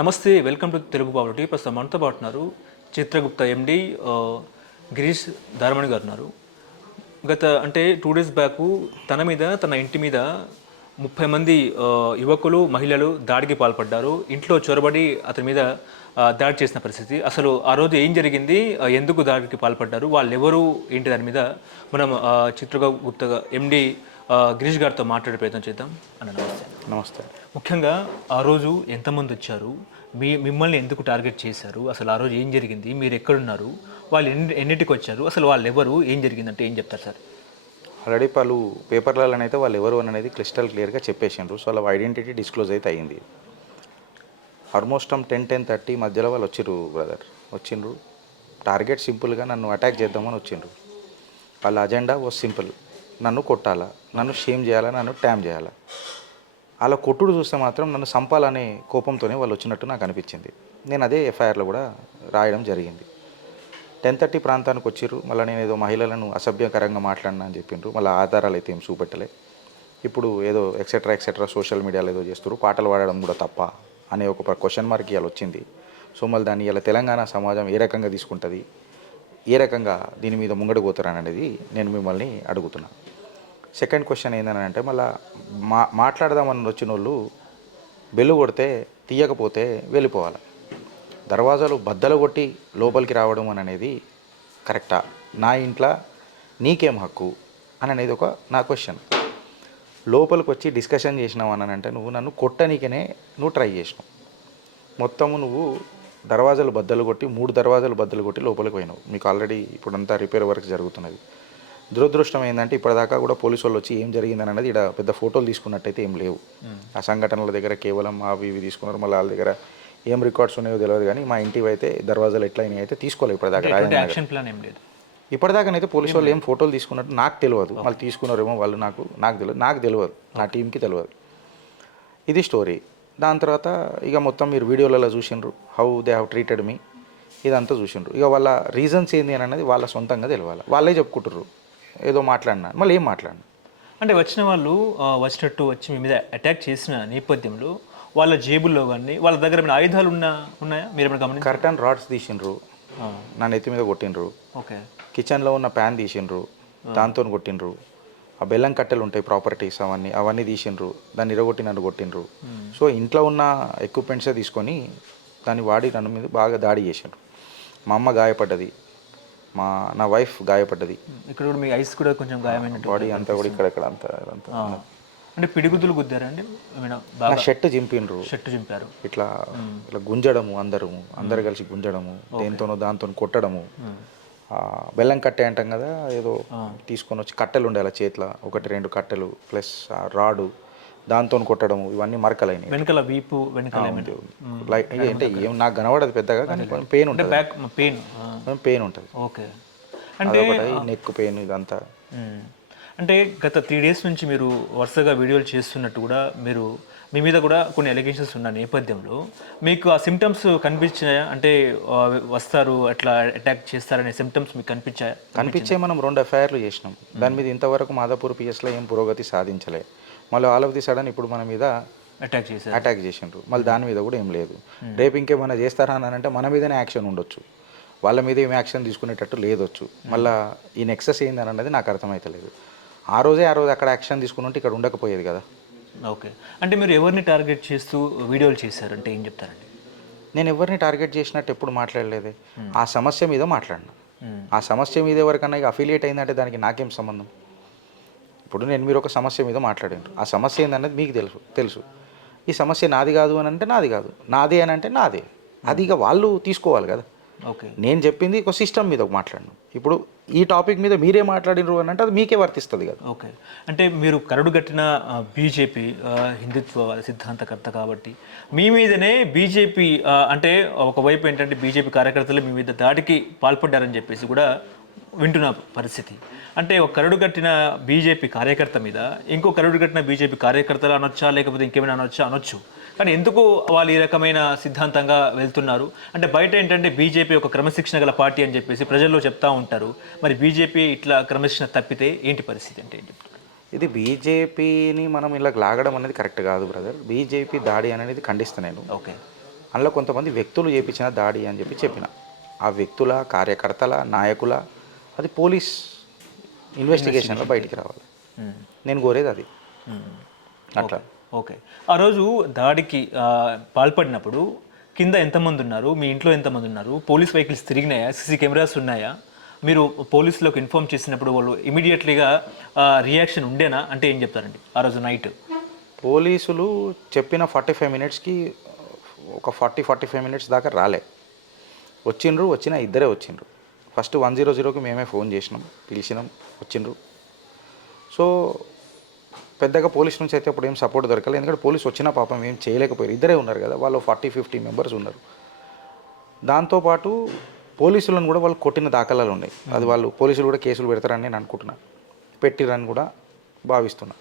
నమస్తే, welcome to Telugu బాబు. ప్రస్తుతం మనతో పాటు ఉన్నారు చిత్రగుప్త ఎండి గిరీష్ దారమణి గారు ఉన్నారు. గత 2 డేస్ బ్యాక్ తన ఇంటి మీద 30 మంది యువకులు మహిళలు దాడికి పాల్పడ్డారు. ఇంట్లో చొరబడి అతని మీద దాడి చేసిన పరిస్థితి. అసలు ఆ రోజు ఏం జరిగింది, ఎందుకు దాడికి పాల్పడ్డారు, వాళ్ళు ఎవరు, ఏంటి, దాని మీద మనం చిత్రగుప్త ఎండి గిరీష్ గారితో మాట్లాడే ప్రయత్నం చేద్దాం. నమస్తే. నమస్తే. ముఖ్యంగా ఆ రోజు ఎంతమంది వచ్చారు, మిమ్మల్ని ఎందుకు టార్గెట్ చేశారు, అసలు ఆ రోజు ఏం జరిగింది, మీరు ఎక్కడున్నారు, వాళ్ళు ఎన్నింటికి వచ్చారు, అసలు వాళ్ళు ఎవరు, ఏం జరిగిందంటే ఏం చెప్తారు సార్? ఆల్రెడీ పలు పేపర్లలోనైతే వాళ్ళు ఎవరు అనేది క్లిస్టల్ క్లియర్గా చెప్పేసిండ్రు. సో వాళ్ళ ఐడెంటిటీ డిస్క్లోజ్ అయితే అయింది. ఆల్మోస్ట్ 10-10:30 మధ్యలో వాళ్ళు వచ్చిర్రు బ్రదర్. వచ్చిండ్రు, టార్గెట్ సింపుల్గా నన్ను అటాక్ చేద్దామని వచ్చిండ్రు. వాళ్ళ అజెండా వాజ్ సింపుల్, నన్ను కొట్టాలా, నన్ను షేమ్ చేయాలా, నన్ను ట్యామ్ చేయాలా. అలా కొట్టుడు చూస్తే మాత్రం నన్ను చంపాలనే కోపంతోనే వాళ్ళు వచ్చినట్టు నాకు అనిపించింది. నేను అదే ఎఫ్ఐఆర్లో కూడా రాయడం జరిగింది. 10:30 ప్రాంతానికి వచ్చిర్రు. మళ్ళీ నేను ఏదో మహిళలను అసభ్యకరంగా మాట్లాడినా అని చెప్పిండ్రు. మళ్ళీ ఆధారాలు అయితే ఏం చూపెట్టలే. ఇప్పుడు ఏదో ఎక్సెట్రా సోషల్ మీడియాలో ఏదో చేస్తారు, పాటలు పాడడం కూడా తప్ప అనే ఒక క్వశ్చన్ మార్క్ ఇవాళ వచ్చింది. సో మళ్ళీ దాన్ని ఇలా తెలంగాణ సమాజం ఏ రకంగా తీసుకుంటుంది, ఏ రకంగా దీని మీద ముంగడు పోతారని అనేది నేను మిమ్మల్ని అడుగుతున్నాను. సెకండ్ క్వశ్చన్ ఏంటంటే, మళ్ళీ మాట్లాడదామని వచ్చిన వాళ్ళు బెల్లు కొడితే తీయకపోతే వెళ్ళిపోవాలి. దర్వాజాలు బద్దలు కొట్టి లోపలికి రావడం అని అనేది కరెక్టా? నా ఇంట్లో నీకేం హక్కు అని అనేది ఒక నా క్వశ్చన్. లోపలికి వచ్చి డిస్కషన్ చేసినావు అని అంటే నువ్వు నన్ను కొట్టనీకనే నువ్వు ట్రై చేసినావు. మొత్తము నువ్వు దర్వాజాలు బద్దలు కొట్టి 3 దర్వాజాలు బద్దలు కొట్టి లోపలికి పోయినావు. మీకు ఆల్రెడీ ఇప్పుడంతా రిపేర్ వర్క్ జరుగుతున్నది. దురదృష్టం ఏంటంటే ఇప్పటిదాకా కూడా పోలీసు వాళ్ళు వచ్చి ఏం జరిగిందని అనేది ఇక్కడ పెద్ద ఫోటోలు తీసుకున్నట్టయితే ఏం లేవు. ఆ సంఘటనల దగ్గర కేవలం అవి ఇవి తీసుకున్నారు. మళ్ళీ వాళ్ళ దగ్గర ఏం రికార్డ్స్ ఉన్నాయో తెలియదు. కానీ మా ఇంటివి అయితే దర్వాజాలు ఎట్లా అయినాయి అయితే తీసుకోలేదు ఇప్పటిదాకా. ఇప్పటిదాకానైతే పోలీసు వాళ్ళు ఏం ఫోటోలు తీసుకున్నట్టు నాకు తెలియదు. వాళ్ళు తీసుకున్నారేమో వాళ్ళు, నాకు తెలియదు, నా టీంకి తెలియదు. ఇది స్టోరీ. దాని తర్వాత ఇక మొత్తం మీరు వీడియోలలో చూసిండ్రు, how they have treated me, ఇదంతా చూసిండ్రు. ఇక వాళ్ళ రీజన్స్ ఏంది అని అనేది వాళ్ళ సొంతంగా తెలియాలి. వాళ్ళే చెప్పుకుంటారు ఏదో మాట్లాడినా, మళ్ళీ ఏం మాట్లాడినా. అంటే వచ్చిన వాళ్ళు వచ్చినట్టు వచ్చి మీ మీద అటాక్ చేసిన నేపథ్యంలో వాళ్ళ జేబుల్లో కానీ వాళ్ళ దగ్గర ఏమైనా ఆయుధాలు ఉన్నాయా మీరు ఏమైనా గమనించారా? కర్టన్ రాడ్స్ తీసిండ్రు, నా నెత్తి మీద కొట్టిండ్రు. ఓకే. కిచెన్లో ఉన్న ప్యాన్ తీసిండ్రు, దాంతో కొట్టిండ్రు. ఆ బెల్లం కట్టెలు ఉంటాయి ప్రాపర్టీస్, అవన్నీ తీసిండ్రు, దాన్ని ఇరగొట్టి నన్ను కొట్టిండ్రు. సో ఇంట్లో ఉన్న ఎక్విప్మెంట్సే తీసుకొని దాన్ని వాడి నన్ను మీద బాగా దాడి చేసిండ్రు. మా అమ్మ గాయపడ్డది, నా వైఫ్ గాయపడ్డది. ఇక్కడ కూడా మీ ఐస్ కూడా కొంచెం గాయమైన, బాడీ అంతా కూడా ఇక్కడ అంతా. అంటే పిడిగుద్దులు గుద్దారా అండి? షర్ట్ చింపిండ్రు, చింపారు. ఇట్లా గుంజడము, అందరు కలిసి గుంజడము, దాంతో కొట్టడము. బెల్లం కట్టె అంటాం కదా, ఏదో తీసుకొని వచ్చి కట్టెలు ఉండే అలా చేతిలో 1-2 కట్టెలు ప్లస్ రాడు, దాంతో కొట్టడము. ఇవన్నీ మరకలైనవి. వెనకాల వీపు వెనకాల అంటే ఏం నాకు కనబడదు పెద్దగా, కానీ పెయిన్ ఉంటుంది, పెయిన్ ఉంటుంది. ఓకే. అంటే నెక్ పెయిన్ ఇదంతా. అంటే గత 3 డేస్ నుంచి మీరు వరుసగా వీడియోలు చేస్తున్నట్టు కూడా మీ మీద కూడా కొన్ని అలిగేషన్స్ ఉన్న నేపథ్యంలో మీకు ఆ సిమ్టమ్స్ కనిపించాయా? అంటే వస్తారు అట్లా అటాక్ చేస్తారనే సిమ్టమ్స్ మీకు కనిపించే మనం 2 ఎఫ్ఐఆర్లు చేసినాం. దాని మీద ఇంతవరకు మాదాపూర్ పిఎస్లో ఏం పురోగతి సాధించలే. మళ్ళీ ఆల్ ఆఫ్ ది సడన్ ఇప్పుడు మన మీద అటాక్ చేసిండ్రు. మళ్ళీ దాని మీద కూడా ఏం లేదు. రేపు ఇంకేమైనా చేస్తారా అని అంటే మన మీదనే యాక్షన్ ఉండొచ్చు, వాళ్ళ మీద ఏం యాక్షన్ తీసుకునేటట్టు లేదొచ్చు. మళ్ళీ ఈ నెక్సెస్ ఏందని అన్నది నాకు అర్థమవుతలేదు. ఆ రోజు అక్కడ యాక్షన్ తీసుకుని ఉంటే ఇక్కడ ఉండకపోయేది కదా. ఓకే. అంటే మీరు ఎవరిని టార్గెట్ చేస్తూ వీడియోలు చేశారంటే ఏం చెప్తారండి? నేను ఎవరిని టార్గెట్ చేసినట్టు ఎప్పుడు మాట్లాడలేదే. ఆ సమస్య మీద మాట్లాడినా. ఆ సమస్య మీద ఎవరికన్నా ఇక అఫిలియేట్ అయిందంటే దానికి నాకేం సంబంధం? ఇప్పుడు మీరు ఒక సమస్య మీద మాట్లాడారు, ఆ సమస్య ఏందన్నది మీకు తెలుసు. ఈ సమస్య నాది కాదు అని అంటే నాది కాదు, నాదే అని అంటే నాదే. అది ఇక వాళ్ళు తీసుకోవాలి కదా. ఓకే. నేను చెప్పింది ఒక సిస్టమ్ మీద మాట్లాడినాం. ఇప్పుడు ఈ టాపిక్ మీద మీరే మాట్లాడినరు అని అంటే అది మీకే వర్తిస్తుంది కదా. ఓకే. అంటే మీరు కరడుగట్టిన బీజేపీ హిందుత్వ సిద్ధాంతకర్త కాబట్టి మీ మీదనే బీజేపీ అంటే ఒకవైపు ఏంటంటే బీజేపీ కార్యకర్తలు మీ మీద దాడికి పాల్పడ్డారని చెప్పేసి కూడా వింటున్న పరిస్థితి. అంటే ఒక కరడుగట్టిన బీజేపీ కార్యకర్త మీద ఇంకో కరడుగట్టిన బీజేపీ కార్యకర్తలు అనొచ్చా, లేకపోతే ఇంకేమైనా అనొచ్చు. కానీ ఎందుకు వాళ్ళు ఈ రకమైన సిద్ధాంతంగా వెళ్తున్నారు అంటే బయట ఏంటంటే బీజేపీ ఒక క్రమశిక్షణ గల పార్టీ అని చెప్పేసి ప్రజల్లో చెప్తా ఉంటారు. మరి బీజేపీ ఇట్లా క్రమశిక్షణ తప్పితే ఏంటి పరిస్థితి అంటే ఏంటి? ఇది బీజేపీని మనం ఇలా లాగడం అనేది కరెక్ట్ కాదు బ్రదర్. బీజేపీ దాడి అనేది ఖండిస్తాను నేను. ఓకే. అందులో కొంతమంది వ్యక్తులు చేపించిన దాడి అని చెప్పిన ఆ వ్యక్తుల కార్యకర్తల నాయకుల అది పోలీస్ ఇన్వెస్టిగేషన్లో బయటికి రావాలి. నేను కోరేది అది అట్లా. ఓకే. ఆ రోజు దాడికి పాల్పడినప్పుడు కింద ఎంతమంది ఉన్నారు, మీ ఇంట్లో ఎంతమంది ఉన్నారు, పోలీస్ వెహికల్స్ తిరిగినాయా, సీసీ కెమెరాస్ ఉన్నాయా, మీరు పోలీసులకు ఇన్ఫార్మ్ చేసినప్పుడు వాళ్ళు ఇమీడియట్లీగా రియాక్షన్ ఉండేనా అంటే ఏం చెప్తారండి ఆ రోజు నైట్? పోలీసులు చెప్పిన 45 మినిట్స్కి ఒక 45 మినిట్స్ దాకా రాలే. వచ్చిన ఇద్దరే వచ్చిండ్రు. ఫస్ట్ 100కి మేమే ఫోన్ చేసినాం, పిలిచినాం, వచ్చిండ్రు. సో పెద్దగా పోలీస్ నుంచి అయితే అప్పుడు ఏం సపోర్ట్ దొరకలేదు, ఎందుకంటే పోలీస్ వచ్చినా పాపం ఏం చేయలేకపోయారు. ఇద్దరే ఉన్నారు కదా, వాళ్ళు 40-50 మెంబర్స్ ఉన్నారు. దాంతోపాటు పోలీసులను కూడా వాళ్ళు కొట్టిన దాఖలాలు ఉన్నాయి. అది వాళ్ళు పోలీసులు కూడా కేసులు పెడతారని నేను అనుకుంటున్నా, పెట్టిరని కూడా భావిస్తున్నా.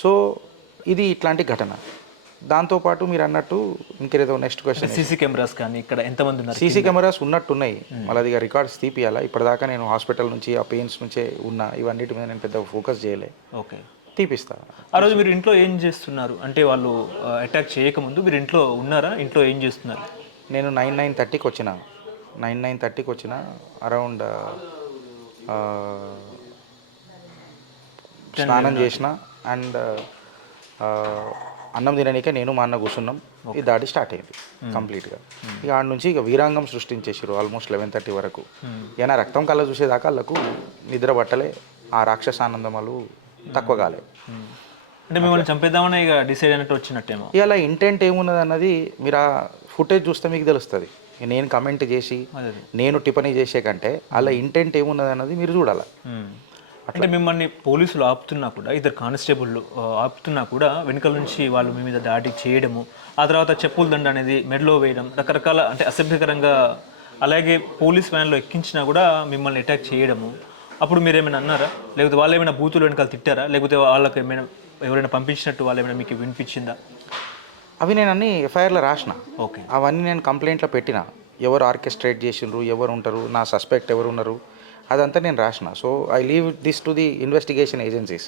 సో ఇది ఇట్లాంటి ఘటన. దాంతోపాటు మీరు అన్నట్టు ఇంకేదో నెక్స్ట్ క్వశ్చన్, సీసీ కెమెరాస్ కానీ ఇక్కడ ఎంతమంది ఉన్నారు? సీసీ కెమెరాస్ ఉన్నట్టున్నాయి, మళ్ళీ అది రికార్డ్స్ తీపియాలా. ఇప్పటిదాకా నేను హాస్పిటల్ నుంచి ఆ పెయిన్స్ నుంచే ఉన్నా, ఇవన్నిటి మీద నేను పెద్ద ఫోకస్ చేయలే. ఓకే, తీపిస్తా. ఆ రోజు మీరు ఇంట్లో ఏం చేస్తున్నారు? అంటే వాళ్ళు అటాక్ చేయకముందు మీరు ఇంట్లో ఉన్నారా? ఇంట్లో ఏం చేస్తున్నారు? నేను 9:30కి వచ్చిన. 9:30కి వచ్చిన. అరౌండ్ స్నానం చేసిన అండ్ అన్నం తిననీకే నేను మా అన్న కూర్చున్నాం. ఈ దాడి స్టార్ట్ అయింది కంప్లీట్గా. ఇక ఆడ నుంచి ఇక వీరాంగం సృష్టించేసారు ఆల్మోస్ట్ 11:30 వరకు. ఏమైనా రక్తం కళ్ళ చూసేదాకా వాళ్ళకు నిద్ర పట్టలే, ఆ రాక్షసానందమాలు తక్కువ కాలే. అంటే మిమ్మల్ని చంపేద్దామని ఇక డిసైడ్ అయినట్టు వచ్చినట్టేమో. ఇలా ఇంటెంట్ ఏమున్నది అన్నది మీరు ఆ ఫుటేజ్ చూస్తే మీకు తెలుస్తుంది. నేను కమెంట్ చేసి నేను టిఫనీ చేసే కంటే అలా ఇంటెంట్ ఏమున్నది అన్నది మీరు చూడాలి. అంటే మిమ్మల్ని పోలీసులు ఆపుతున్నా కూడా, ఇద్దరు కానిస్టేబుల్ ఆపుతున్నా కూడా వెనుకల నుంచి వాళ్ళు మీ మీద దాడి చేయడము, ఆ తర్వాత చెప్పుల దండ అనేది మెడలో వేయడం, రకరకాల అంటే అసభ్యకరంగా, అలాగే పోలీస్ వ్యాన్లో ఎక్కించినా కూడా మిమ్మల్ని అటాక్ చేయడము. అప్పుడు మీరు ఏమైనా అన్నారా? లేకపోతే వాళ్ళు ఏమైనా బూతులు వెనకాల తిట్టారా? లేకపోతే వాళ్ళకి ఏమైనా ఎవరైనా పంపించినట్టు వాళ్ళు ఏమైనా మీకు వినిపించిందా? అవి నేను అన్ని ఎఫ్ఐఆర్లో రాసిన. ఓకే, అవన్నీ నేను కంప్లైంట్లో పెట్టిన. ఎవరు ఆర్కెస్ట్రేట్ చేసిండ్రు, ఎవరు ఉంటారు, నా సస్పెక్ట్ ఎవరు ఉన్నారు, అదంతా నేను రాసిన. So I leave this to the investigation agencies.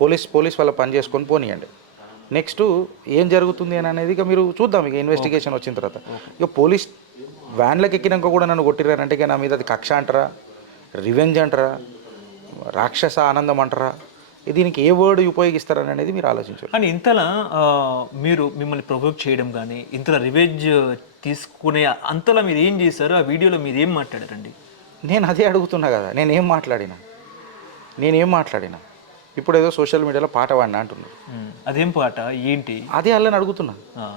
Police వాళ్ళ పని చేసుకొని పోనీయండి. నెక్స్ట్ ఏం జరుగుతుంది అని అనేది ఇక మీరు చూద్దాం. ఇక ఇన్వెస్టిగేషన్ వచ్చిన తర్వాత ఇక పోలీస్ వ్యాన్లకు ఎక్కినాక కూడా నన్ను కొట్టిరారంటే ఇక నా మీద అది కక్ష అంటారా, రివెంజ్ అంటారా, రాక్షస ఆనందం అంటారా, దీనికి ఏ వర్డ్ ఉపయోగిస్తారని అనేది మీరు ఆలోచించారు. కానీ ఇంతలా మీరు మిమ్మల్ని ప్రొవోక్ చేయడం కానీ, ఇంతలా రివెంజ్ తీసుకునే అంతలా మీరు ఏం చేశారు? ఆ వీడియోలో మీరు ఏం మాట్లాడారండి? నేను అదే అడుగుతున్నా కదా, నేనేం మాట్లాడినా ఇప్పుడు ఏదో సోషల్ మీడియాలో పాట పాడినా అంటున్నారు. అదేం పాట ఏంటి? అదే వాళ్ళని అడుగుతున్నా.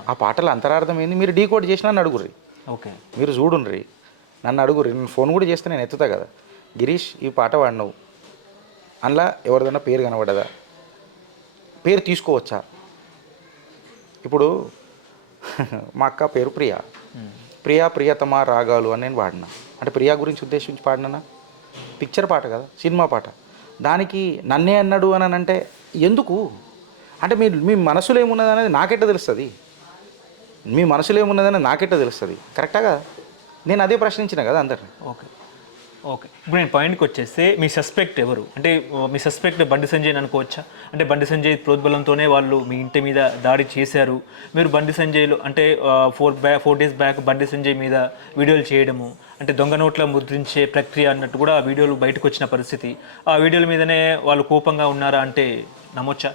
ఆ పాటలో అంతరార్థం ఏంది మీరు డీకోడ్ చేసినా నన్ను అడుగుర్రి. ఓకే, మీరు చూడుండ్రి, నన్ను అడుగుర్రి. నేను ఫోన్ కూడా చేస్తే నేను ఎత్తుతా కదా. గిరీష్ ఈ పాట పాడినావు, అందులో ఎవరిదైనా పేరు కనబడదా, పేరు తీసుకోవచ్చా? ఇప్పుడు మా అక్క పేరు ప్రియతమ రాగాలు అని నేను పాడినా. అంటే ప్రియా గురించి ఉద్దేశించి పాడినా? పిక్చర్ పాట కదా, సినిమా పాట. దానికి నన్నే అన్నాడు అని అంటే ఎందుకు? అంటే మీ మనసులో ఏమున్నది అనేది నాకెట్ట తెలుస్తుంది? మీ మనసులో ఏమున్నదని నాకెట్ట తెలుస్తుంది? కరెక్టా కదా? నేను అదే ప్రశ్నించిన కదా అందరిని. ఓకే, ఇప్పుడు నేను పాయింట్కి వచ్చేస్తే మీ సస్పెక్ట్ ఎవరు? అంటే మీ సస్పెక్ట్ బండి సంజయ్ అనుకోవచ్చా? అంటే బండి సంజయ్ ప్రోద్బలంతోనే వాళ్ళు మీ ఇంటి మీద దాడి చేశారు. మీరు బండి సంజయ్లో అంటే 4 days బ్యాక్ బండి సంజయ్ మీద వీడియోలు చేయడము, అంటే దొంగ నోట్ల ముద్రించే ప్రక్రియ అన్నట్టు కూడా ఆ వీడియోలు బయటకు వచ్చిన పరిస్థితి. ఆ వీడియోల మీదనే వాళ్ళు కోపంగా ఉన్నారా అంటే నమ్మొచ్చా?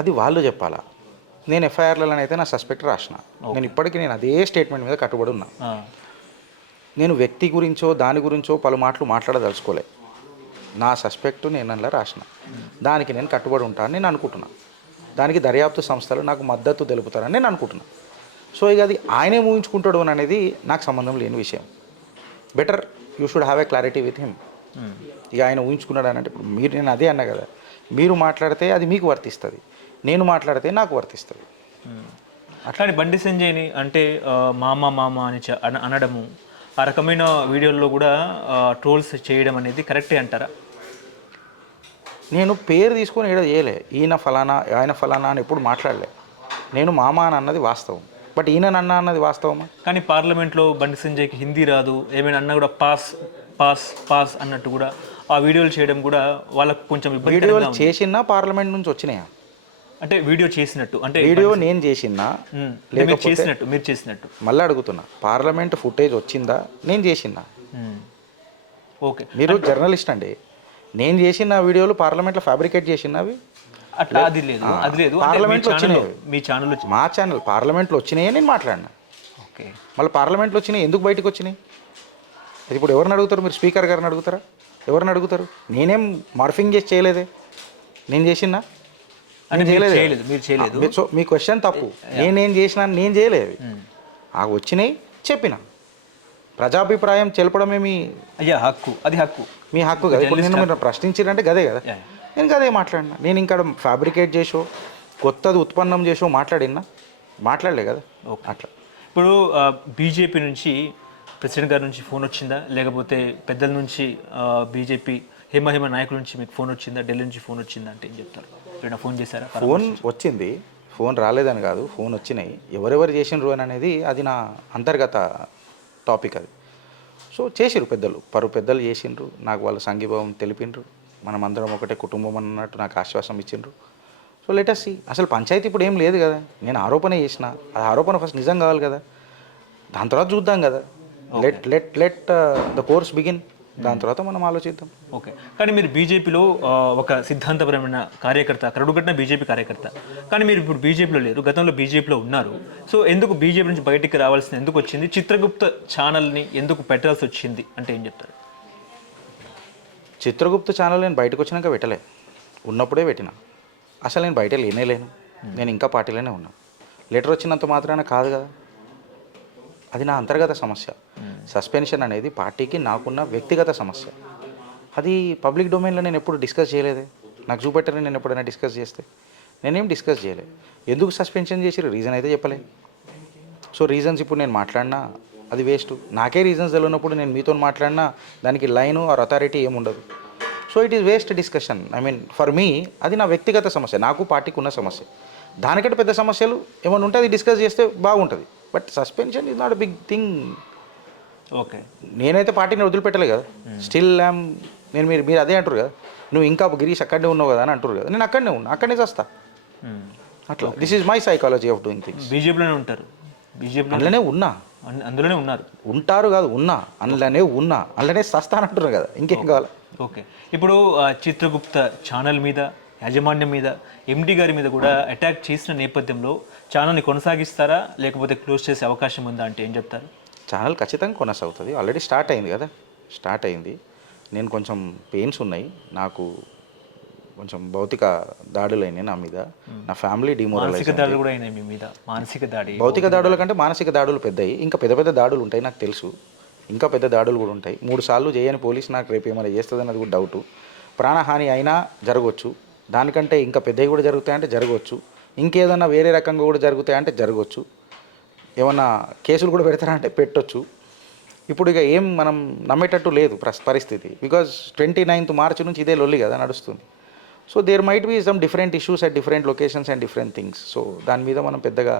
అది వాళ్ళు చెప్పాలా. నేను ఎఫ్ఐఆర్లలో అయితే నా సస్పెక్ట్ రాసిన. నేను ఇప్పటికీ నేను అదే స్టేట్మెంట్ మీద కట్టుబడి ఉన్నా. నేను వ్యక్తి గురించో దాని గురించో పలు మాటలు మాట్లాడదలుచుకోలే. నా సస్పెక్టు నేను అందులో రాసిన, దానికి నేను కట్టుబడి ఉంటానని నేను అనుకుంటున్నా. దానికి దర్యాప్తు సంస్థలు నాకు మద్దతు తెలుపుతారని నేను అనుకుంటున్నా. సో ఇక అది ఆయనే ఊహించుకుంటాడు అని అనేది నాకు సంబంధం లేని విషయం. Better you should have a clarity with him. ఇక ఆయన ఊహించుకున్నాడు అని అంటే ఇప్పుడు నేను అదే అన్నా కదా, మీరు మాట్లాడితే అది మీకు వర్తిస్తుంది, నేను మాట్లాడితే నాకు వర్తిస్తుంది. అట్లాంటి బండి సంజయ్ని అంటే మామ అని అనడము, ఆ రకమైన వీడియోల్లో కూడా ట్రోల్స్ చేయడం అనేది కరెక్టే అంటారా? నేను పేరు తీసుకొని ఏదో చేయలే, ఈయన ఫలానా ఆయన ఫలానా అని ఎప్పుడు మాట్లాడలే. నేను మామ అని అన్నది వాస్తవం, బట్ ఈయన నన్న అన్నది వాస్తవమా? కానీ పార్లమెంట్లో బండి సంజయ్కి హిందీ రాదు, ఏమైనా అన్నా కూడా పాస్ అన్నట్టు కూడా ఆ వీడియోలు చేయడం కూడా వాళ్ళకు కొంచెం వీడియోలు చేసినా పార్లమెంట్ నుంచి వచ్చినాయా? అంటే వీడియో చేసినట్టు అంటే వీడియో నేను చేసినా మీరు చేసినట్టు మళ్ళీ అడుగుతున్నా, పార్లమెంట్ ఫుటేజ్ వచ్చిందా నేను చేసినా? ఓకే, మీరు జర్నలిస్ట్ అండి, నేను చేసిన వీడియోలు పార్లమెంట్లో ఫ్యాబ్రికేట్ చేసినవి అట్లా అది లేదు అంటే పార్లమెంట్లో వచ్చినాయి. మీ ఛానల్ మా ఛానల్ పార్లమెంట్లో వచ్చినాయే నేను మాట్లాడినా. ఓకే, మళ్ళీ పార్లమెంట్లో వచ్చినాయి ఎందుకు బయటకు వచ్చినాయి? అది ఇప్పుడు ఎవరిని అడుగుతారు? మీరు స్పీకర్ గారిని అడుగుతారా? ఎవరిని అడుగుతారు? నేనేం మార్ఫింగ్ చేసి చేయలేదే, నేను చేసినా? అంటే మీరు చేయలేదు. సో మీ క్వశ్చన్ తప్పు. నేనేం చేసినా? నేను చేయలేదు. నాకు వచ్చినాయి చెప్పిన. ప్రజాభిప్రాయం తెలపడమే మీ హక్కు, అది హక్కు, మీ హక్కు కదా. ఇప్పుడు నేను మీరు ప్రశ్నించారంటే గదే కదా, నేను గదే మాట్లాడినా. నేను ఇంకా ఫ్యాబ్రికేట్ చేసో కొత్తది ఉత్పన్నం చేసో మాట్లాడలే కదా అట్లా. ఇప్పుడు బీజేపీ నుంచి ప్రెసిడెంట్ గారి నుంచి ఫోన్ వచ్చిందా, లేకపోతే పెద్దల నుంచి బీజేపీ హేమ నాయకుల నుంచి మీకు ఫోన్ వచ్చిందా, ఢిల్లీ నుంచి ఫోన్ వచ్చిందా అంటే ఏం చెప్తారు? ఎప్పుడైనా ఫోన్ చేశారా? ఫోన్ వచ్చింది, ఫోన్ రాలేదని కాదు, ఫోన్ వచ్చినాయి. ఎవరెవరు చేసినారు అని అనేది అది నా అంతర్గత టాపిక్ అది. సో చేసిరు పెద్దలు చేసిండ్రు, నాకు వాళ్ళ సంఘీభావం తెలిపిండ్రు. మనం అందరం ఒకటే కుటుంబం అన్నట్టు నాకు ఆశ్వాసం ఇచ్చిండ్రు. So let us see. అసలు పంచాయతీ ఇప్పుడు ఏం లేదు కదా, నేను ఆరోపణ చేసిన, అది ఆరోపణ ఫస్ట్ నిజం కావాలి కదా, దాని తర్వాత చూద్దాం కదా. లెట్ ద కోర్స్ బిగిన్, దాని తర్వాత మనం ఆలోచిద్దాం. ఓకే, కానీ మీరు బీజేపీలో ఒక సిద్ధాంతపరమైన కార్యకర్త, కరడుగట్టిన బీజేపీ కార్యకర్త, కానీ మీరు ఇప్పుడు బీజేపీలో లేరు, గతంలో బీజేపీలో ఉన్నారు. సో ఎందుకు బీజేపీ నుంచి బయటికి రావాల్సిన ఎందుకు వచ్చింది? చిత్రగుప్త ఛానల్ని ఎందుకు పెట్టాల్సి వచ్చింది అంటే ఏం చెప్తారు? చిత్రగుప్త ఛానల్ నేను బయటకు వచ్చినాక పెట్టలే, ఉన్నప్పుడే పెట్టిన. అసలు నేను బయట లేను, నేను ఇంకా పార్టీలోనే ఉన్నా. లెటర్ వచ్చినంత మాత్రాన కాదు కదా, అది నా అంతర్గత సమస్య. సస్పెన్షన్ అనేది పార్టీకి నాకున్న వ్యక్తిగత సమస్య. అది పబ్లిక్ డొమైన్లో నేను ఎప్పుడు డిస్కస్ చేయలేదే. నాకు చూపెట్టరని నేను ఎప్పుడైనా డిస్కస్ చేస్తే నేనేం డిస్కస్ చేయలేదు. ఎందుకు సస్పెన్షన్ చేసిరు రీజన్ అయితే చెప్పలే. సో రీజన్స్ ఇప్పుడు నేను మాట్లాడినా అది వేస్ట్. నాకే రీజన్స్ తెలియనప్పుడు నేను మీతో మాట్లాడినా దానికి లైను ఆర్ అథారిటీ ఏముండదు. So it is waste discussion. I mean for me అది నా వ్యక్తిగత సమస్య, నాకు పార్టీకి ఉన్న సమస్య. దానికంటే పెద్ద సమస్యలు ఏమైనా ఉంటే అది డిస్కస్ చేస్తే బాగుంటుంది. But suspension is not a big thing. Okay, నేనైతే పార్టీని వదిలిపెట్టలే కదా, స్టిల్ నేను మీరు అదే అంటారు కదా, నువ్వు ఇంకా గిరీష్ అక్కడనే ఉన్నావు కదా అని అంటారు కదా, నేను అక్కడనే ఉన్నా, అక్కడనే చేస్తా అట్లా. This is my psychology of doing things. బీజేపీలోనే ఉంటారు, అందులోనే ఉన్నా, అందులోనే ఉన్నారు, ఉంటారు కాదు ఉన్నా, అందులోనే సస్తానంటున్నారు కదా, ఇంకేం కావాలి. ఓకే, ఇప్పుడు చిత్రగుప్త ఛానల్ మీద, యాజమాన్యం మీద, ఎండి గారి మీద కూడా అటాక్ చేసిన నేపథ్యంలో ఛానల్ని కొనసాగిస్తారా, లేకపోతే క్లోజ్ చేసే అవకాశం ఉందా అంటే ఏం చెప్తారు? ఛానల్ ఖచ్చితంగా కొనసాగుతుంది. ఆల్రెడీ స్టార్ట్ అయింది కదా, స్టార్ట్ అయింది. నేను కొంచెం పెయిన్స్ ఉన్నాయి, నాకు కొంచెం భౌతిక దాడులు అయినాయి నా మీద, నా ఫ్యామిలీ డిమోరలైజ్. దాడులు కూడా అయినాయి మీ మీద, మానసిక దాడి. భౌతిక దాడుల కంటే మానసిక దాడులు పెద్దవి, ఇంకా పెద్ద పెద్ద దాడులు ఉంటాయి నాకు తెలుసు, ఇంకా పెద్ద దాడులు కూడా ఉంటాయి. 3 సార్లు చేయని పోలీసు నాకు రేపు ఏమైనా చేస్తుందని కూడా డౌటు. ప్రాణహాని అయినా జరగవచ్చు, దానికంటే ఇంకా పెద్దవి కూడా జరుగుతాయంటే జరగవచ్చు, ఇంకేదన్నా వేరే రకంగా కూడా జరుగుతాయంటే జరగవచ్చు, ఏమన్నా కేసులు కూడా పెడతారంటే పెట్టొచ్చు. ఇప్పుడు ఇక ఏం మనం నమ్మేటట్టు లేదు పరిస్థితి, బికాజ్ 29th మార్చ్ నుంచి ఇదే లొల్లి కదా నడుస్తుంది. So there might be some different issues at different locations and different things. So దాని మీద మనం పెద్దగా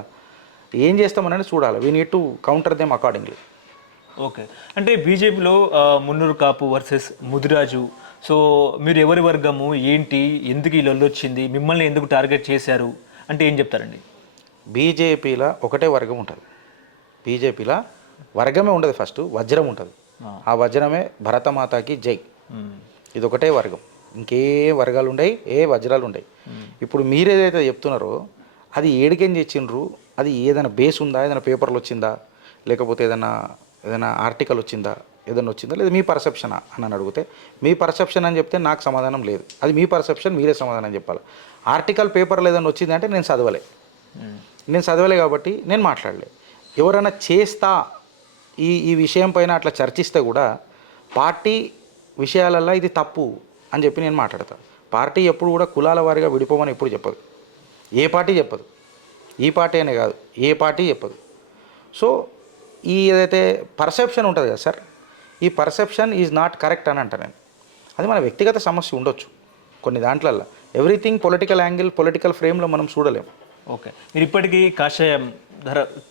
ఏం చేస్తామనేది చూడాలి. We need to counter them accordingly. Okay, అంటే బీజేపీలో మున్నూరు కాపు వర్సెస్ ముదిరాజు. సో మీరు ఎవరి వర్గము ఏంటి, ఎందుకు ఈ లొల్లి వచ్చింది, మిమ్మల్ని ఎందుకు టార్గెట్ చేశారు అంటే ఏం చెప్తారండి? బీజేపీలో ఒకటే వర్గం ఉంటుంది. బీజేపీలో వర్గమే ఉండదు, ఫస్ట్ వజ్రం ఉంటుంది. ఆ వజ్రమే భరతమాతకి జై. ఇది ఒకటే వర్గం, ఇంకే వర్గాలు ఉండయి, ఏ వజ్రాలు ఉండయి. ఇప్పుడు మీరేదైతే చెప్తున్నారో అది ఏడికేం తెచ్చిండ్రు, అది ఏదైనా బేస్ ఉందా, ఏదైనా పేపర్లు వచ్చిందా, లేకపోతే ఏదైనా ఆర్టికల్ వచ్చిందా, ఏదైనా వచ్చిందా, లేదా మీ పర్సెప్షనా అని అడిగితే మీ పర్సెప్షన్ అని చెప్తే నాకు సమాధానం లేదు. అది మీ పర్సెప్షన్, మీరే సమాధానం చెప్పాలి. ఆర్టికల్ పేపర్లో ఏదైనా వచ్చింది అంటే నేను చదవలే కాబట్టి నేను మాట్లాడలే. ఎవరైనా చేస్తా ఈ విషయం పైన అట్లా చర్చిస్తే కూడా పార్టీ విషయాలల్లో ఇది తప్పు అని చెప్పి నేను మాట్లాడతాను. పార్టీ ఎప్పుడు కూడా కులాల వారిగా విడిపోమని ఎప్పుడు చెప్పదు, ఏ పార్టీ చెప్పదు. ఈ పార్టీ అనే కాదు, ఏ పార్టీ చెప్పదు. సో ఈ ఏదైతే పర్సెప్షన్ ఉంటుంది కదా సార్, ఈ పర్సెప్షన్ ఈజ్ నాట్ కరెక్ట్ అని అంటాను నేను. అది మన వ్యక్తిగత సమస్య ఉండొచ్చు కొన్ని దాంట్లల్లో. ఎవ్రీథింగ్ పొలిటికల్ యాంగిల్, పొలిటికల్ ఫ్రేమ్లో మనం చూడలేము. ఓకే, మీరు ఇప్పటికీ కాషాయం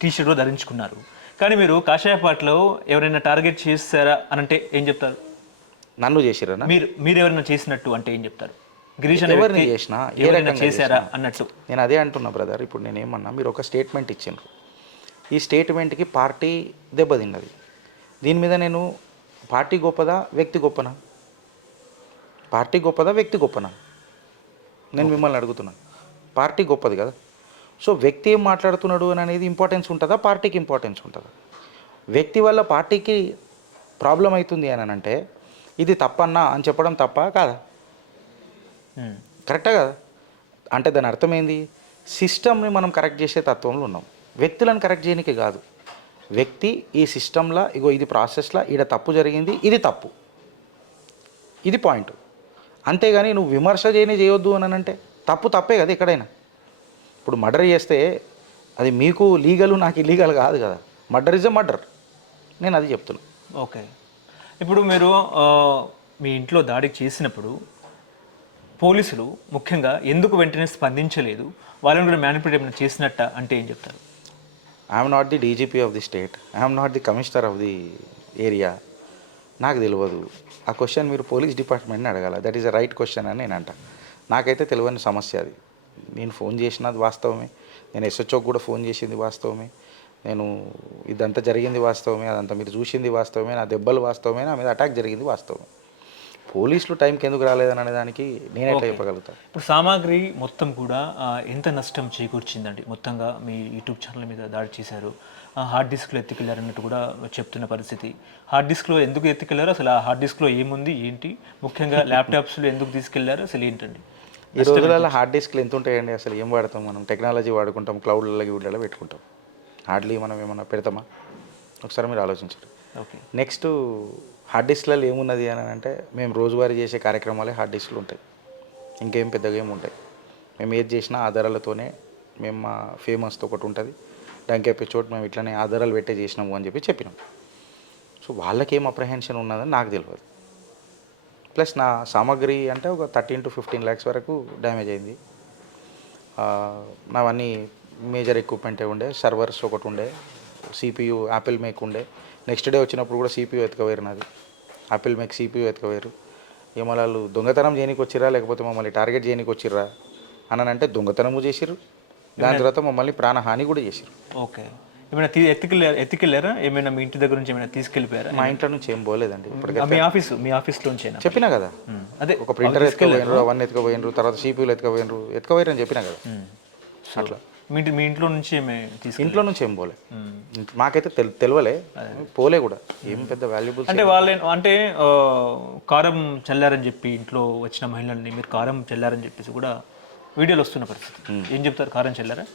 టీషర్ట్ ధరించుకున్నారు, కానీ మీరు కాషాయ పార్టీలో ఎవరైనా టార్గెట్ చేస్తారా అని అంటే ఏం చెప్తారు? నన్ను చేసిరన్నా? మీరు ఎవరైనా చేసినట్టు అంటే ఏం చెప్తారు? గిరీష్ అనే ఎవరిని వ్యక్తి చేసినా ఏ ఎవరైనా రకంగా చేశారా అన్నట్టు. నేను అదే అంటున్నా బ్రదర్. ఇప్పుడు నేను ఏమన్నా, మీరు ఒక స్టేట్మెంట్ ఇచ్చిండ్రు, ఈ స్టేట్మెంట్కి పార్టీ దెబ్బతిన్నది. దీని మీద నేను పార్టీ గొప్పదా వ్యక్తి గొప్పనా? పార్టీ గొప్పదా వ్యక్తి గొప్పనా? నేను మిమ్మల్ని అడుగుతున్నాను. పార్టీ గొప్పది కదా. సో వ్యక్తి ఏం మాట్లాడుతున్నాడు అని అనేది ఇంపార్టెన్స్ ఉంటుందా, పార్టీకి ఇంపార్టెన్స్ ఉంటుందా? వ్యక్తి వల్ల పార్టీకి ప్రాబ్లం అవుతుంది అని అంటే ఇది తప్పన్నా అని చెప్పడం తప్ప కాదా? కరెక్టా కదా? అంటే దాని అర్థం ఏంది? సిస్టమ్ని మనం కరెక్ట్ చేసే తత్వంలో ఉన్నాం, వ్యక్తులను కరెక్ట్ చేయడానికి కాదు. వ్యక్తి ఈ సిస్టంలో ఇగో ఇది ప్రాసెస్లో ఈడ తప్పు జరిగింది, ఇది తప్పు, ఇది పాయింట్. అంతేగాని నువ్వు విమర్శ చేయొద్దు అని అంటే తప్పు తప్పే కదా ఎక్కడైనా. ఇప్పుడు మర్డర్ చేస్తే అది మీకు లీగల్, నాకు ఇల్లీగల్ కాదు కదా. Murder is a murder. నేను అది చెప్తున్నా. ఓకే. ఇప్పుడు మీరు మీ ఇంట్లో దాడికి చేసినప్పుడు పోలీసులు ముఖ్యంగా ఎందుకు వెంటనే స్పందించలేదు? వాళ్ళని కూడా మ్యానిపులేట్ ఏమైనా చేసినట్ట అంటే ఏం చెప్తారు? I'm not the DGP of the state, I'm not the commissioner of the area. నాకు తెలియదు. ఆ క్వశ్చన్ మీరు పోలీస్ డిపార్ట్మెంట్ని అడగాల. That is a right question అని నేను అంట. నాకైతే తెలియని సమస్య అది. నేను ఫోన్ చేసినది వాస్తవమే, నేను ఎస్హెచ్ఓకి కూడా ఫోన్ చేసింది వాస్తవమే, నేను ఇదంతా జరిగింది వాస్తవమే, అదంతా మీరు చూసింది వాస్తవమే, నా దెబ్బలు వాస్తవమే, నా మీద అటాక్ జరిగింది వాస్తవమే. పోలీసులు టైంకి ఎందుకు రాలేదని అనే దానికి నేను ఎట్లా చెప్పగలుగుతాను? ఇప్పుడు సామాగ్రి మొత్తం కూడా ఎంత నష్టం చేకూర్చిందండి? మొత్తంగా మీ యూట్యూబ్ ఛానల్ మీద దాడి చేశారు, హార్డ్ డిస్క్లో ఎత్తుకెళ్ళారు అన్నట్టు కూడా చెప్తున్న పరిస్థితి. హార్డ్ డిస్క్లో ఎందుకు ఎత్తుకెళ్లారు, అసలు ఆ హార్డ్ డిస్క్లో ఏముంది ఏంటి, ముఖ్యంగా ల్యాప్టాప్స్లో ఎందుకు తీసుకెళ్లారు, అసలు ఏంటండి? ఈ రోజులలో హార్డ్ డిస్క్లు ఎంత ఉంటాయండి? అసలు ఏం వాడతాం మనం? టెక్నాలజీ వాడుకుంటాం, క్లౌడ్లలో వీళ్ళలో పెట్టుకుంటాం. హార్డ్లీ మనం ఏమన్నా పెడతామా? ఒకసారి మీరు ఆలోచించండి. ఓకే. నెక్స్ట్ హార్డ్ డిస్క్లలో ఏమున్నది అని అంటే మేము రోజువారీ చేసే కార్యక్రమాలే హార్డ్ డిస్క్లు ఉంటాయి, ఇంకేం పెద్దగా ఏమి ఉంటాయి. మేము ఏది చేసినా ఆధారాలతోనే. మేము మా ఫేమస్తో ఒకటి ఉంటుంది, డంక్ ఎపిసోడ్ మేము ఇట్లనే ఆధారాలు పెట్టే చేసినాము అని చెప్పినాం. సో వాళ్ళకేం అప్రహెన్షన్ ఉన్నదని నాకు తెలియదు. ప్లస్ నా సామాగ్రి అంటే ఒక 13 to 15 lakhs వరకు డ్యామేజ్ అయింది. నావన్నీ మేజర్ ఎక్విప్మెంటే ఉండే, సర్వర్స్ ఒకటి ఉండే, సిపియు యాపిల్ మేక్ ఉండే. నెక్స్ట్ డే వచ్చినప్పుడు కూడా సిపియు ఎత్తుకపోయారు నాది, యాపిల్ మేక్ సిపియు ఎత్తుకపోయారు. ఏమో వాళ్ళు దొంగతనం చేయడానికి వచ్చిర్రా లేకపోతే మమ్మల్ని టార్గెట్ చేయడానికి వచ్చిర్రా అని అంటే దొంగతనము చేసిర్రు, దాని తర్వాత మమ్మల్ని ప్రాణహాని కూడా చేసిర్రు. ఓకే. ఏమైనా ఎత్తుకెళ్ళారా? ఏమైనా మీ ఇంటి దగ్గర నుంచి ఏమైనా తీసుకెళ్ళిపోయారా? మా ఇంట్లో నుంచి ఏం పోలేదండి ఇప్పటికే. మీ ఆఫీస్లోంచి చెప్పినా కదా, అదే ఒక ప్రింటర్ ఎత్తుకపోయినరు, అవన్నీ ఎత్తుకపోయినరు, తర్వాత సిపియూలు ఎత్తుకపోయారు అని చెప్పినా కదా. అట్లా మీ ఇంట్లో నుంచి ఇంట్లో నుంచి ఏం పోలే, మాకైతే తెలియలే, పోలే కూడా. ఏం పెద్ద వాల్యుబుల్స్ అంటే వాళ్ళే అంటే కారం చల్లారని చెప్పి ఇంట్లో వచ్చిన మహిళల్ని మీరు కారం చల్లారని చెప్పేసి కూడా వీడియోలు వస్తున్న పరిస్థితి. ఏం చెప్తారు? కారం చల్లారా?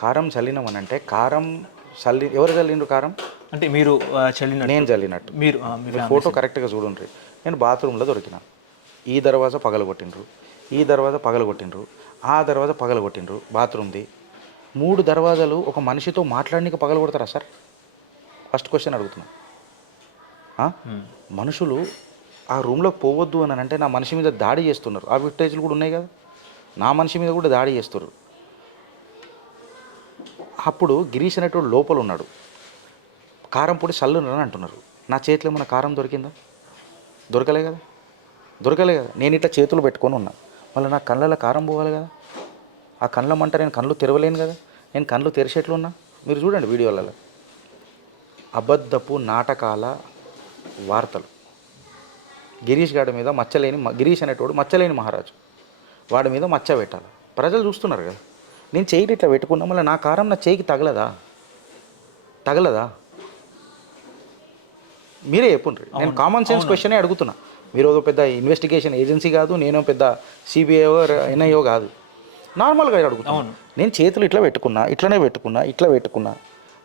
కారం చల్లినామని అంటే కారం ఎవరు చల్లిండ్రు కారం? అంటే మీరు చల్లిన, నేను చల్లినట్టు. మీరు ఫోటో కరెక్ట్గా చూడండి. నేను బాత్రూంలో దొరికిన, ఈ దర్వాజా పగలగొట్టిండ్రు, ఈ దర్వాజా పగలగొట్టిండ్రు, ఆ దర్వాజా పగలగొట్టిండ్రు, బాత్రూమ్ది. 3 దర్వాజాలు ఒక మనిషితో మాట్లాడడానికి పగలగొడతారా సార్? ఫస్ట్ క్వశ్చన్ అడుగుతున్నా. మనుషులు ఆ రూమ్లోకి పోవద్దు అని అంటే నా మనిషి మీద దాడి చేస్తున్నారు. ఆ ఫుటేజ్లు కూడా ఉన్నాయి కదా, నా మనిషి మీద కూడా దాడి చేస్తున్నారు. అప్పుడు గిరీష్ అనేటువంటి లోపల ఉన్నాడు, కారం పొడి చల్లునని అంటున్నారు. నా చేతిలో ఏమైనా కారం దొరికిందా? దొరకలే కదా. నేను ఇట్లా చేతులు పెట్టుకొని ఉన్నా, మళ్ళీ నా కళ్ళలో కారం పోవాలి కదా. ఆ కళ్ళ మంట నేను కళ్ళు తెరవలేను కదా. నేను కళ్ళు తెరిచేట్లు ఉన్నా, మీరు చూడండి వీడియోలలో. అబద్ధపు నాటకాల వార్తలు. గిరీష్ గారి మీద గిరీష్ అనేటోడు మచ్చలేని మహారాజు, వాడి మీద మచ్చ పెట్టాలి. ప్రజలు చూస్తున్నారు కదా. నేను చేయికి ఇట్లా పెట్టుకున్నా, మళ్ళీ నా కారం నా చేయికి తగలదా? మీరే చెప్పుండ్రి. నేను కామన్ సెన్స్ క్వశ్చనే అడుగుతున్నా. మీరు ఒక పెద్ద ఇన్వెస్టిగేషన్ ఏజెన్సీ కాదు, నేను పెద్ద సిబిఐఓ ఎన్ఐఓ కాదు, నార్మల్గా అడుగుతాను. నేను చేతులు ఇట్లా పెట్టుకున్నా,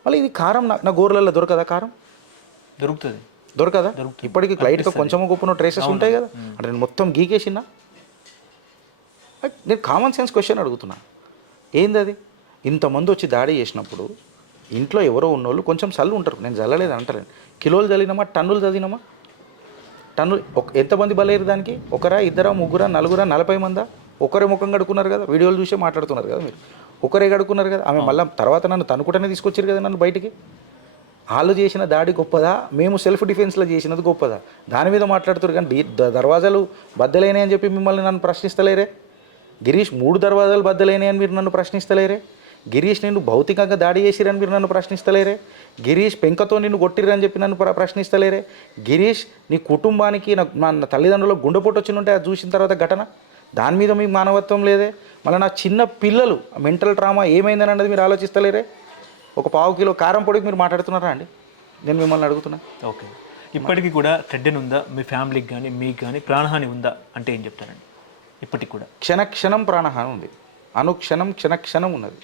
మళ్ళీ ఇది కారం నా గోర్లలో దొరకదా? కారం దొరకదా? ఇప్పటికీ లైట్గా కొంచెం గొప్పన ట్రేసెస్ ఉంటాయి కదా. అంటే నేను మొత్తం గీకేసినా. నేను కామన్ సెన్స్ క్వశ్చన్ అడుగుతున్నా. ఏంది అది? ఇంతమంది వచ్చి దాడి చేసినప్పుడు ఇంట్లో ఎవరో ఉన్నోళ్ళు కొంచెం చల్లు ఉంటారు. నేను చల్లలేదు అంటలేను. కిలోలు చల్లినామా, టన్నులు చదివినామా? ఎంతమంది బలయ్యారు దానికి? ఒకరా, ఇద్దరా, ముగ్గురా, నలుగురా, 40 మందా? ఒకరే ముఖం కడుక్కున్నారు కదా, వీడియోలు చూసే మాట్లాడుతున్నారు కదా మీరు. ఒకరే కడుక్కున్నారు కదా. ఆమె మళ్ళీ తర్వాత నన్ను తనుకుంటేనే తీసుకొచ్చారు కదా నన్ను బయటికి. వాళ్ళు చేసిన దాడి గొప్పదా, మేము సెల్ఫ్ డిఫెన్స్లో చేసినది గొప్పదా? దాని మీద మాట్లాడుతారు కానీ దర్వాజాలు బద్దలైనాయి అని చెప్పి మిమ్మల్ని నన్ను ప్రశ్నిస్తలేరే. గిరీష్ 3 దర్వాజాలు బద్దలైనాయి అని మీరు నన్ను ప్రశ్నిస్తలేరే. గిరీష్ నిన్ను భౌతికంగా దాడి చేసిరని మీరు నన్ను ప్రశ్నిస్తలేరే. గిరీష్ పెంకతో నిన్ను కొట్టిరని చెప్పి నన్ను ప్రశ్నిస్తలేరే. గిరీష్ నీ కుటుంబానికి నా తల్లిదండ్రులకు గుండెపోటు వచ్చినుంటే అది చూసిన తర్వాత ఘటన, దాని మీద మీకు మానవత్వం లేదే. మళ్ళీ నా చిన్న పిల్లలు మెంటల్ ట్రామా ఏమైందని అన్నది మీరు ఆలోచిస్తలేరే. ఒక 1/4 కిలో కారం పొడికి మీరు మాట్లాడుతున్నారా అండి? నేను మిమ్మల్ని అడుగుతున్నా. ఓకే, ఇప్పటికీ కూడా టెడ్డెన్ ఉందా మీ ఫ్యామిలీకి కానీ మీకు కానీ? ప్రాణహాని ఉందా అంటే ఏం చెప్తారండి? ఇప్పటికి కూడా క్షణక్షణం ప్రాణహాని ఉంది, అనుక్షణం క్షణక్షణం ఉన్నది.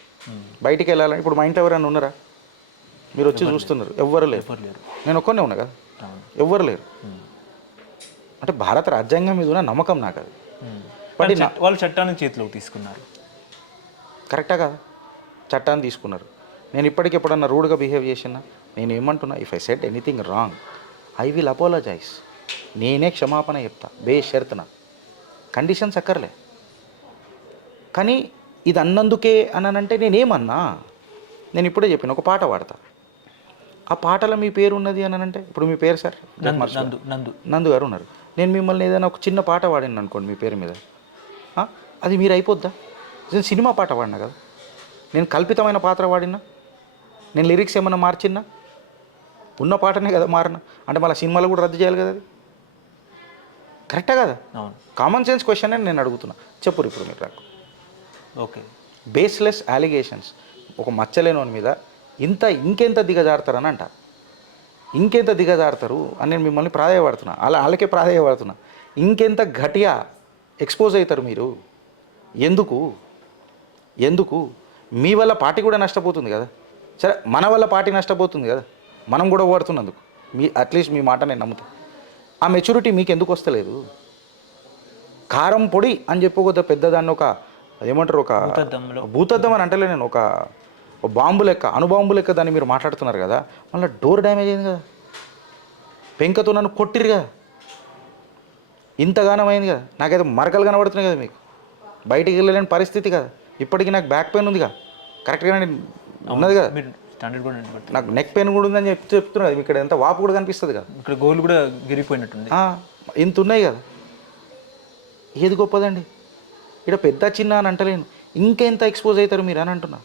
బయటికి వెళ్ళాలని ఇప్పుడు మా ఇంట్లో ఎవరైనా ఉన్నారా? మీరు వచ్చి చూస్తున్నారు, ఎవ్వరు లేరు. నేను ఒక్కనే ఉన్నా కదా, ఎవ్వరు లేరు. అంటే భారత రాజ్యాంగం మీద ఉన్న నమ్మకం నాకు అది. వాళ్ళు చట్టాన్ని చేతిలోకి తీసుకున్నారు, కరెక్టా కదా? చట్టాన్ని తీసుకున్నారు. నేను ఇప్పటికి ఎప్పుడన్నా రూడ్గా బిహేవ్ చేసినా నేను ఏమంటున్నా, if I said anything wrong I will apologise. నేనే క్షమాపణ చెప్తా బేషరతున, కండిషన్స్ అక్కర్లే. కానీ ఇది అన్నందుకే అనంటే నేనేమన్నా, నేను ఇప్పుడే చెప్పిన ఒక పాట పాడతా, ఆ పాటలో మీ పేరు ఉన్నది అనంటే, ఇప్పుడు మీ పేరు సార్ నందు గారు ఉన్నారు, నేను మిమ్మల్ని ఏదైనా ఒక చిన్న పాట పాడిన అనుకోండి మీ పేరు మీద, అది మీరు అయిపోద్దా? నేను సినిమా పాట పాడినా కదా, నేను కల్పితమైన పాత్ర పాడినా, నేను లిరిక్స్ ఏమన్నా మార్చిన్నా, ఉన్న పాటనే కదా మారినా, అంటే మళ్ళీ సినిమాలు కూడా రద్దు చేయాలి కదా, అది కరెక్టా కదా? కామన్ సెన్స్ క్వశ్చన్ అని నేను అడుగుతున్నా, చెప్పురు ఇప్పుడు మీరు నాకు. ఓకే, బేస్లెస్ అలిగేషన్స్, ఒక మచ్చలేనోని మీద ఇంకెంత దిగజారుతారని అంట, ఇంకెంత దిగజారుతారు అని నేను మిమ్మల్ని ప్రాధాయపడుతున్నా, వాళ్ళకే ప్రాధాయపడుతున్నా. ఇంకెంత ఘటియా ఎక్స్పోజ్ అవుతారు మీరు? ఎందుకు మీ వల్ల పార్టీ కూడా నష్టపోతుంది కదా. సరే, మన వల్ల పార్టీ నష్టపోతుంది కదా, మనం కూడా ఓడుతున్నందుకు అట్లీస్ట్ మీ మాట నేను నమ్ముతాను. ఆ మెచ్యూరిటీ మీకు ఎందుకు వస్తలేదు? కారం పొడి అని చెప్పకపోతే పెద్దదాన్ని ఒక ఏమంటారు, ఒక భూతద్దం అని అంటలే నేను, ఒక బాంబు లెక్క, అణుబాంబు లెక్క దాన్ని మీరు మాట్లాడుతున్నారు కదా. మళ్ళీ డోర్ డ్యామేజ్ అయింది కదా, పెంకతో నన్ను కొట్టిరు కదా, ఇంతగానం అయింది కదా, నాకైతే మరకలు కనబడుతున్నాయి కదా, మీకు బయటికి వెళ్ళలేని పరిస్థితి కదా, ఇప్పటికీ నాకు బ్యాక్ పెయిన్ ఉందిగా, కరెక్ట్గా ఉన్నది కదా, నాకు నెక్ పెయిన్ కూడా ఉందని చెప్తున్నారు. ఇక్కడ ఎంత వాపు కూడా కనిపిస్తుంది కదా, ఇక్కడ గోలు కూడా గిరిగిపోయినట్టుంది, ఇంత ఉన్నాయి కదా. ఏది గొప్పదండి? ఇక్కడ పెద్ద చిన్న అని అంటలేను, ఇంకెంత ఎక్స్పోజ్ అవుతారు మీరు అని అంటున్నా.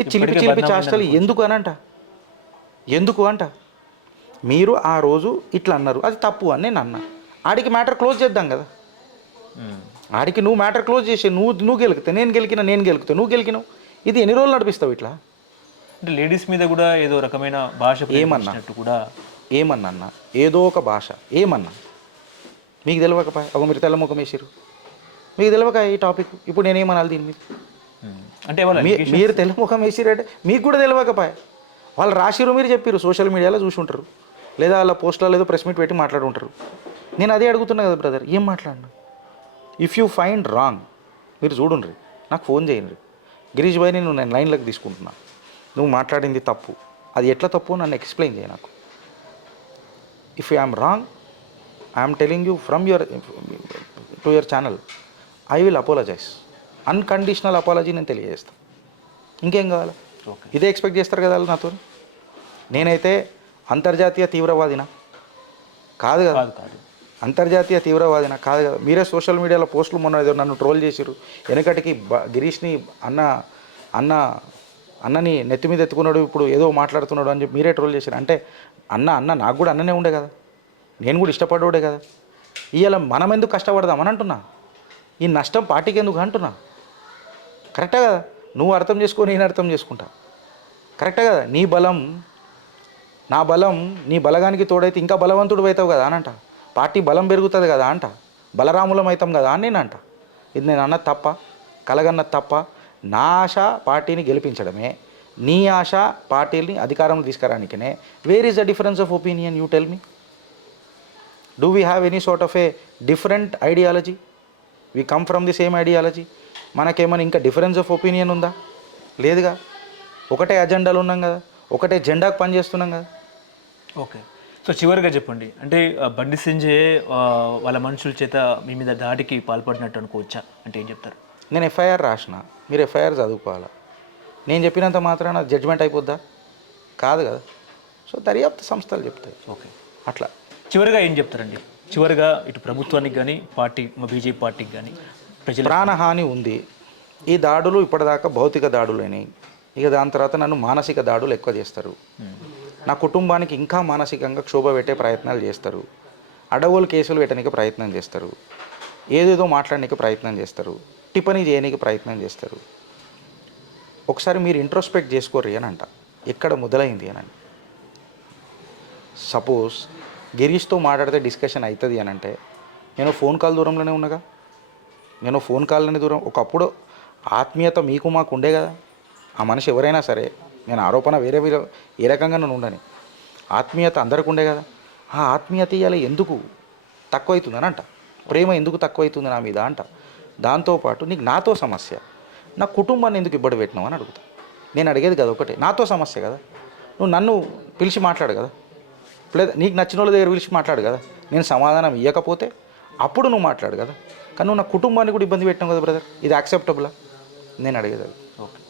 ఇది చిలిపి చాష్టలు ఎందుకు అంట మీరు ఆ రోజు ఇట్లా అన్నారు, అది తప్పు అని నేను అన్నా. ఆడికి మ్యాటర్ క్లోజ్ చేద్దాం కదా, ఆడికి నువ్వు మ్యాటర్ క్లోజ్ చేసి నువ్వు గెలికితే నేను గెలుకుతా నువ్వు గెలికినావు. ఇది ఎన్ని రోజులు నడిపిస్తావు ఇట్లా? అంటే లేడీస్ మీద కూడా ఏదో రకమైన భాష ఏమన్నా ఏదో ఒక భాష ఏమన్నా మీకు తెలియకపోయా? ఒక మీరు తెల్లముఖం వేసారు, మీకు తెలియక ఈ టాపిక్ ఇప్పుడు నేనేమనాలి దీని మీద? అంటే మీరు తెల్లముఖం వేసిరంటే మీకు కూడా తెలియకపోయా? వాళ్ళు రాసిరు, మీరు చెప్పారు, సోషల్ మీడియాలో చూసి ఉంటారు, లేదా వాళ్ళ పోస్టులలో ఏదో ప్రెస్ మీట్ పెట్టి మాట్లాడుంటారు. నేను అదే అడుగుతున్నా కదా బ్రదర్, ఏం మాట్లాడినా? ఇఫ్ యూ ఫైండ్ రాంగ్ మీరు చూడండి, నాకు ఫోన్ చేయండి, గిరీష్ భాయ్ నేను లైన్లోకి తీసుకుంటున్నా, నువ్వు మాట్లాడింది తప్పు, అది ఎట్లా తప్పు నన్ను ఎక్స్ప్లెయిన్ చేయ నాకు. If I'm wrong I'm telling you from to your channel, I will apologise, unconditional apology నేను తెలియజేస్తాను. ఇంకేం కావాలి? ఇదే ఎక్స్పెక్ట్ చేస్తారు కదా వాళ్ళు నాతో. నేనైతే అంతర్జాతీయ తీవ్రవాదినా కాదు కదా, అంతర్జాతీయ తీవ్రవాదినా కాదు కదా. మీరే సోషల్ మీడియాలో పోస్టులు మొన్న ఏదో నన్ను ట్రోల్ చేసిరు, వెనకటికి గిరీష్ని అన్నని నెత్తి మీద ఎత్తుకున్నాడు, ఇప్పుడు ఏదో మాట్లాడుతున్నాడు అని చెప్పి మీరే ట్రోల్ చేశారు. అంటే అన్న నాకు కూడా అన్ననే ఉండే కదా, నేను కూడా ఇష్టపడోడే కదా. ఇవాళ మనం ఎందుకు కష్టపడదామని అంటున్నా, ఈ నష్టం పార్టీకి ఎందుకు అంటున్నా. కరెక్టే కదా? నువ్వు అర్థం చేసుకో, నేను అర్థం చేసుకుంటా, కరెక్టే కదా? నీ బలం నా బలం నీ బలగానికి తోడైతే ఇంకా బలవంతుడు అవుతావు కదా అని అంట. పార్టీ బలం పెరుగుతుంది కదా అంట, బలరాములం అవుతాం కదా అని నేను అంట. ఇది నేను అన్నది తప్ప, కలగన్నది తప్ప? నా ఆశ పార్టీని గెలిపించడమే, నీ ఆశ పార్టీని అధికారంలో తీసుకురానికనే. Where is the difference of opinion? You tell me. Do we have any sort of a different ideology? We come from the same ideology. మనకేమైనా ఇంకా డిఫరెన్స్ ఆఫ్ ఒపీనియన్ ఉందా? లేదుగా. ఒకటే అజెండాలు ఉన్నాం కదా, ఒకటే జెండాకు పనిచేస్తున్నాం కదా. ఓకే, సో చివరిగా చెప్పండి, అంటే బండి సంజయ్ వాళ్ళ మనుషుల చేత మీ మీద దాడికి పాల్పడినట్టు అనుకోవచ్చా? అంటే ఏం చెప్తారు? నేను ఎఫ్ఐఆర్ రాసిన, మీరు ఎఫ్ఐఆర్ చదువుకోవాలా. నేను చెప్పినంత మాత్రాన జడ్జ్మెంట్ అయిపోద్దా? కాదు కదా. సో దర్యాప్తు సంస్థలు చెప్తాయి. ఓకే. అట్లా చివరిగా ఏం చెప్తారండి? చివరిగా ఇటు ప్రభుత్వానికి కానీ పార్టీ బీజేపీ పార్టీకి కానీ ప్రజల ప్రాణహాని ఉంది. ఈ దాడులు ఇప్పటిదాకా భౌతిక దాడులైనాయి. ఇక దాని తర్వాత నన్ను మానసిక దాడులు ఎక్కువ చేస్తారు. నా కుటుంబానికి ఇంకా మానసికంగా క్షోభ పెట్టే ప్రయత్నాలు చేస్తారు. అడవులు కేసులు పెట్టడానికి ప్రయత్నం చేస్తారు. ఏదేదో మాట్లాడడానికి ప్రయత్నం చేస్తారు. టిప్పనీ చేయడానికి ప్రయత్నం చేస్తారు. ఒకసారి మీరు ఇంట్రోస్పెక్ట్ చేసుకోర్రి అని అంట, ఎక్కడ మొదలైంది అని. సపోజ్ గిరీష్తో మాట్లాడితే డిస్కషన్ అవుతుంది అని అంటే నేను ఫోన్ కాల్ దూరంలోనే ఉన్నాగా. నేను ఫోన్ కాల్లోనే దూరం. ఒకప్పుడు ఆత్మీయత మీకు మాకు ఉండే కదా. ఆ మనిషి ఎవరైనా సరే, నేను ఆరోపణ వేరే ఏ రకంగా నేను ఉండని, ఆత్మీయత అందరికి ఉండే కదా. ఆ ఆత్మీయత ఇవాళ ఎందుకు తక్కువ అవుతుందని అంట, ప్రేమ ఎందుకు తక్కువ అవుతుంది నా మీద అంట. దాంతోపాటు నీకు నాతో సమస్య, నా కుటుంబాన్ని ఎందుకు ఇబ్బంది పెట్టినావు అని అడుగుతా. నేను అడిగేది కదా ఒకటే, నాతో సమస్య కదా, నువ్వు నన్ను పిలిచి మాట్లాడు కదా, లేదా నీకు నచ్చిన వాళ్ళ దగ్గర పిలిచి మాట్లాడు కదా. నేను సమాధానం ఇవ్వకపోతే అప్పుడు నువ్వు మాట్లాడు కదా. కానీ నువ్వు నా కుటుంబాన్ని కూడా ఇబ్బంది పెట్టినావు కదా బ్రదర్, ఇది యాక్సెప్టబులా? నేను అడిగేది అది. ఓకే.